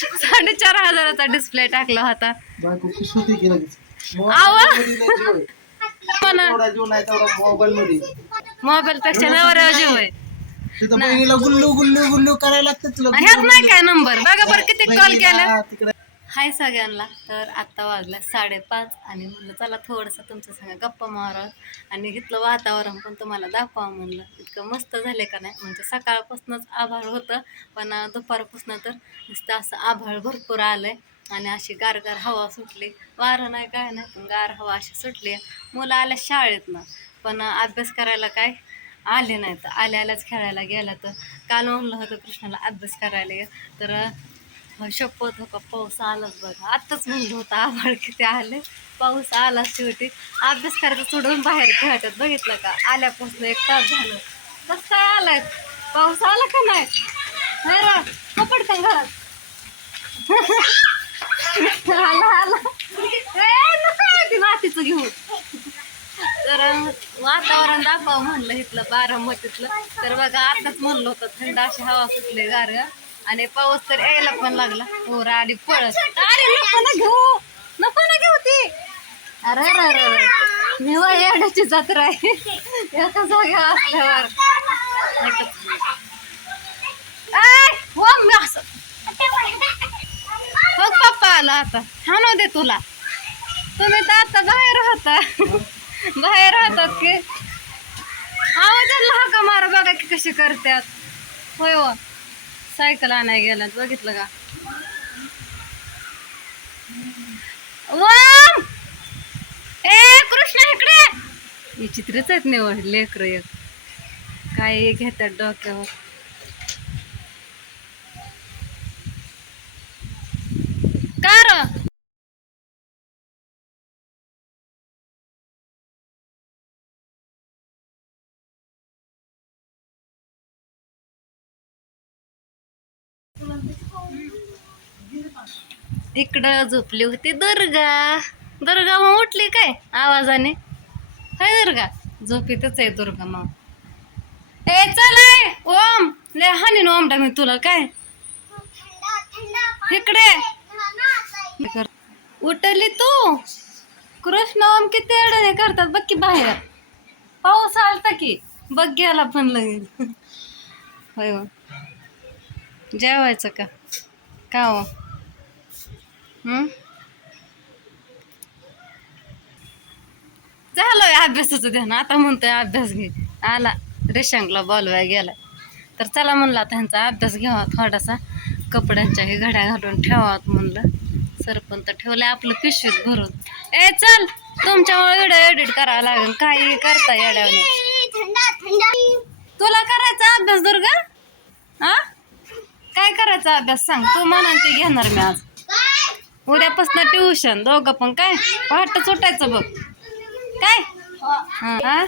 4,500चा display टाकला होता. बायको खुश होती की लगेच. मोबाईल पेक्षा नवऱ्यावर जीव आहे. तिथं बहिणीला गुल्लू गुल्लू गुल्लू करायला लागतं तुला. ह्यात नाही काय नंबर बघा बरं किती कॉल केला. तिकडे हाय सगळ्यांना. तर आत्ता वाजला 5:30 आणि म्हणलं चला थोडंसं तुमच्या संग गप्पा मारा आणि इथलं वातावरण पण तुम्हाला दाखवा म्हणलं. इतकं मस्त झाले का नाही म्हणजे सकाळपासूनच आभाळ होतं पण दुपारपासून तर नुसतं असं आभाळ भरपूर आलंय आणि अशी गारगार हवा सुटली. वारं नाही काय नाही पण गार हवा अशी सुटली. मुलं आल्या शाळेतनं पण अभ्यास करायला काय आले नाही तर आल्यालाच खेळायला गेला. तर काल म्हणलं होतं कृष्णाला अभ्यास करायला ये तर शपथ हो का पाऊस आलाच बघा. आत्ताच म्हणलं होतं आभाळ किती आले पाऊस आला शेवटी. अभ्यास करायचं सोडून बाहेर खेळतात बघितलं का आल्यापासून 1 तास झालं. कसं काय आलाय पाऊस आला का नाही कपड का घरात आला आला ती मातीचं घेऊन. तर वातावरण दाखवावं म्हणलं इथलं बारामतीतलं. तर बघा आताच म्हणलं होतं थंड अशी हवा सुटली गार आणि पाऊस तर यायला पण लागला. पोरं आली पळत. अरे नको ना घेऊ ती. अरे अरे अरे निवळ येण्याची जत्रा आहे एका जागा असल्यावर. मी असं बघ पप्पा आला आता हाणू दे तुला. तुम्ही तर आता बाहेर राहतात की आवाजाला हाका मारा बघा की कशी करतात. होय व सायकल आणाय गेला बघितलं का. ए कृष्ण इकडे विचित्रच आहेत निवड लेकर एक काय घेतात डोक्यावर. कार इकडं झोपली होती दुर्गा. मग उठली काय आवाजाने. हाय दुर्गा झोपीतच आहे दुर्गा मग. ए चल ओम ले हानी ओमडा मी तुला काय इकडे उठली तू. कृष्ण ओम किती अडणे करतात बघ की बाहेर. पाऊस आलता की बघ गेला पण लगेच. होय हो जेवायचं का हो. झालोय अभ्यासाचं ध्यान आता म्हणतोय अभ्यास घे. आला रेशांकला बोलवाय गेला. तर चला म्हणलं त्यांचा अभ्यास घ्यावा थोडासा. कपड्यांच्या हे घड्या घालून ठेवावात म्हणलं. सरपण तर ठेवलंय आपलं पिशवीत भरून. ए चल तुमच्यामुळे व्हिडिओ एडिट करावं लागेल काही करता येड्याने. तुला करायचा अभ्यास दुर्गा हा काय करायचा अभ्यास सांग. तू म्हणा ते घेणार मी आज. उद्यापासून ट्युशन दोघं पण काय पहाटच उठायचं बघ काय. हा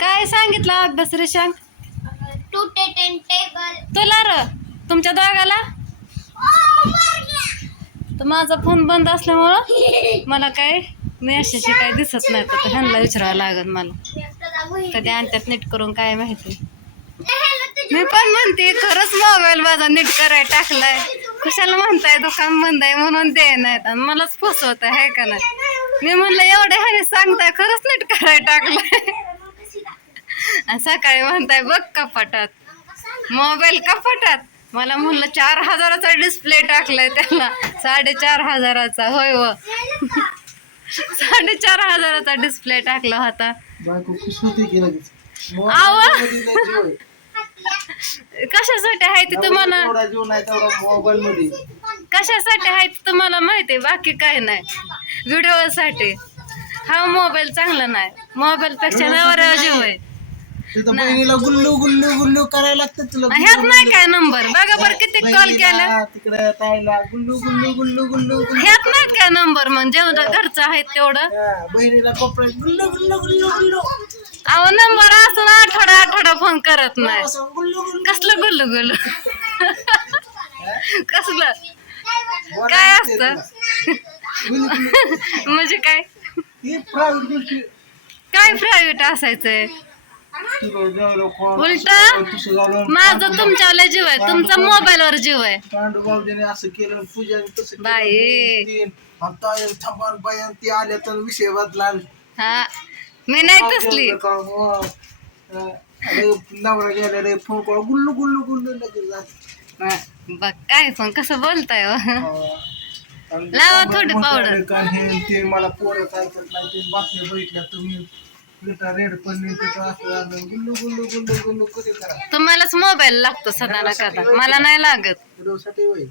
काय सांगितलं अभ्यास रेशांक तुला र तुमच्या दोघाला. तर माझा फोन बंद असल्यामुळं मला काय मेसेज काय दिसत नाही. तर ह्यांना विचारावं लागत मला कधी आणतात नीट करून काय माहिती. मी पण म्हणते खरंच मोबाईल माझा नीट करायला टाकलाय. कशाला म्हणताय दुकान बंद आहे म्हणून दे नाहीत आणि मलाच फसवत आहे का नाही. मी म्हणलं एवढे ह्याने सांगताय खरंच नीट करायला टाकलाय आणि सकाळी म्हणताय बघ कपाटात मोबाईल कपाटात. मला म्हणलं 4,000चा डिस्प्ले टाकलाय त्याला 4,500चा. होय व 4,500चा डिस्प्ले टाकला होता. बायको खुश होती की लगेच. कशासाठी आहे ते तुम्हाला मोबाईल मध्ये कशासाठी आहे ते तुम्हाला माहिती आहे. बाकी काही नाही व्हिडिओसाठी. हा मोबाईल चांगला नाही. मोबाईल पेक्षा नवऱ्यावर जीव आहे. तिथं बहिणीला गुल्लू गुल्लू गुल्लू करायला लागतं तुला. ह्यात नाही काय नंबर बघा बरं किती कॉल केला. तिकडे ताईला गुल्लू गुल्लू गुल्लू गुल्लू. ह्यात नाही काय नंबर मग जेवढं घरचं आहे तेवढं. बहिणीला कपडे गुल्लू गुल्लू गुल्लू गुल्लू. अहो नंबर असून आठवडा फोन करत नाही. कसलं गुल्लू गुल्लू कसलं काय असतं म्हणजे काय प्रायव्हेट असायचंय. तुला जेवढं कोण उलट तसं झालं. माझं तुमच्यावर जीव आहे, तुमचा मोबाईलवर जीव आहे. पांडू भाऊजीने असं केलं, पूजाने तसं केलं, बाई. तीन आणि ताई थांबान बायान ती आल्या तर विषय बदला. हा मी नाही तसली. नवरा गेला रे फोन करा गुल्लू गुल्लू गुल्लू लगेच झालं. हा, बघ काय पण कसं बोलताय हो. आणि लावा थोडी पावडर. का हे ते मला पोरं काय करत नाही ते बातम्या बघितल्या तुम्ही रेड पण तिथं असं झालं. गुल्लू गुल्लू गुल्लू गुल्लू कधी करा तुम्हालाच मोबाईल लागतो सदा ना कदा, मला नाही लागत. व्हिडिओसाठी होय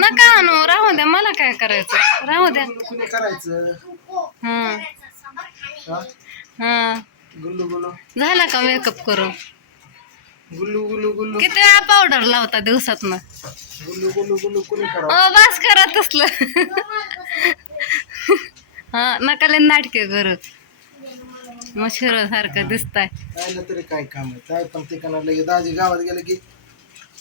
नका आणू, राहू द्या, मला काय करायचं, राहू द्या. गुल्लू कुणी करायचं हा हा? हा गुल्लू गुल्लू झाला का मेकअप करून? गुल्लू गुल्लू गुल्लू किती वेळा पावडर लावता दिवसातनं? गुल्लू गुल्लू गुल्लू कुणी करा. बस करा तसलं. हा नका लय नाटके करू, मग सारखं दिसताय. राहिलं तरी काय काम आहे काय पण ठिकाणा लगेच दाजी गावात गेलं की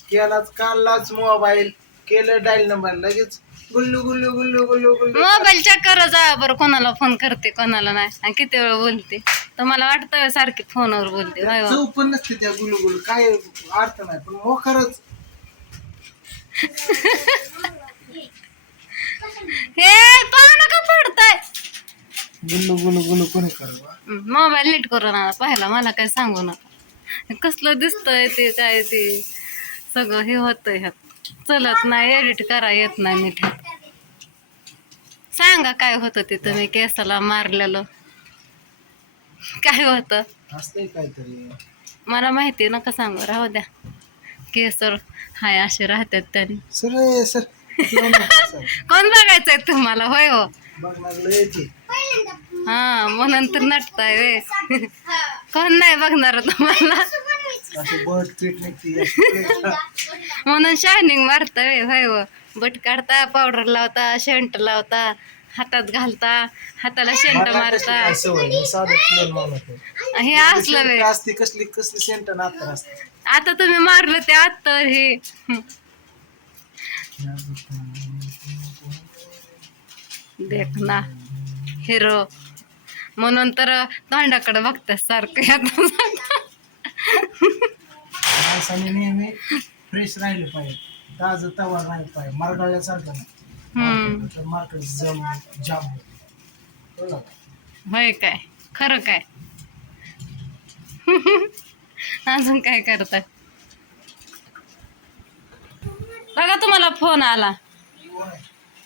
केलाच काढलाच मोबाईल केलं डायल नंबर लगेच गुल्लू गुल्लू गुल्लू गुल्लू गुल्लू. मोबाईल चेक करा जा बरं, कोणाला फोन करते कोणाला नाही आणि किती वेळ बोलते. तुम्हाला वाटतं सारखी फोनवर बोलते? होय हो. चव पण नसते त्या गुल्लू गुल्लू काय अर्थ नाही पण मोखरच. हे पाहू नका पडताय. गुल्लू गुल्लू गुल्लू कोणी करा. मोबाईल नीट करू ना पाहिला, मला काय सांगू नका. कसलं दिसतंय ते काय ते सगळं हे होतंय ह्यात, चलत नाही, एडिट करा येत नाही नीट. सांगा काय होतं ते तुम्ही केसाला मारलेलं, काय होतं असतंय काहीतरी मला माहिती नका सांगू, राहू द्या. केसर हाय असे राहतात त्यांनी. सर सर कोण बघायचंय तुम्हाला? होय हो. बघ लागलं येते हा म्हणून तर नटताय वे. कोण नाही बघणार तुम्हाला असं बट पीठ निघते म्हणून शायनिंग मारताय. होय हो. बट काढता, पावडर लावता, शेंट लावता, हातात घालता, हाताला शेंट मारता. हे असलं वे. असते कसली कसली सेंट नातर असते. आता तुम्ही मारलं ते आता हे देख ना हिरो, म्हणून तर तोंडाकडे बघतात सारखं. माणसाने नेहमी फ्रेश राहिले पाहिजे, ताजं तवा राहिले पाहिजे. मरडाळ्यासारखं नाही मार्केट जाम होतं. होय काय खरं काय? अजून काय करताय? बघा तुम्हाला फोन आला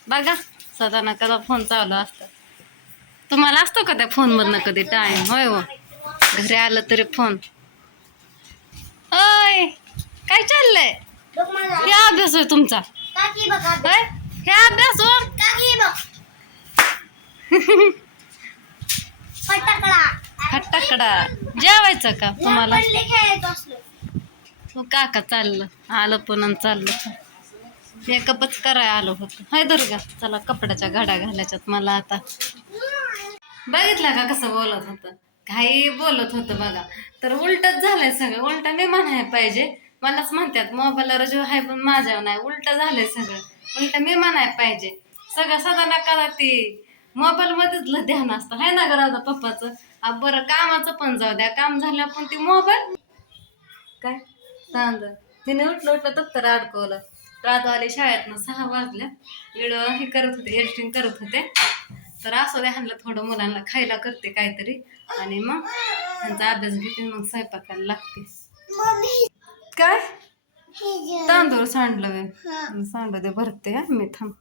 बघा, सदा ना कदा फोन चालू असतो. तुम्हाला असतो का त्या फोन मधनं कधी टाइम? होय हो. घरी आलं तरी फोन. होय काय चाललंय? हे अभ्यास होय तुमचा? होय हे अभ्यास हो. फटाकडा जेवायचं का तुम्हाला? काका चाललं आलं पण चाललं. मेकअपच कराय आलो होतो. हाय दुर्गा, चला कपड्याच्या घड्या घालायच्यात मला आता. बघितलं का कसं बोलत होतं? काही बोलत होतं बघा. तर उलटच झालंय सगळं. उलट नाही म्हणायला पाहिजे. मलाच म्हणतात मोबाईलवर जो आहे पण माझ्यावर नाही. उलट झालंय सगळं. उलट मी म्हणायला पाहिजे. सगळं सदा ना कदा ती मोबाईल मध्येच ध्यान असतं हाय ना ग राजा पप्पाचं. बरं कामाचं पण जाऊ द्या, काम झालं पण ती मोबाईल काय तांदळ. तिने उठलं दप्तर अडकवलं. रातवाले शाळेतनं 6 वाजल्या. व्हिडिओ हे करत होते, एडिटिंग करत होते. तर असं द्या ह्यांना थोडं मुलांना खायला करते काहीतरी आणि मग त्यांचा अभ्यास घेते, मग स्वयंपाकाला लागते. काय तांदूळ सांडलं सांडू दे भरते. मी थांब.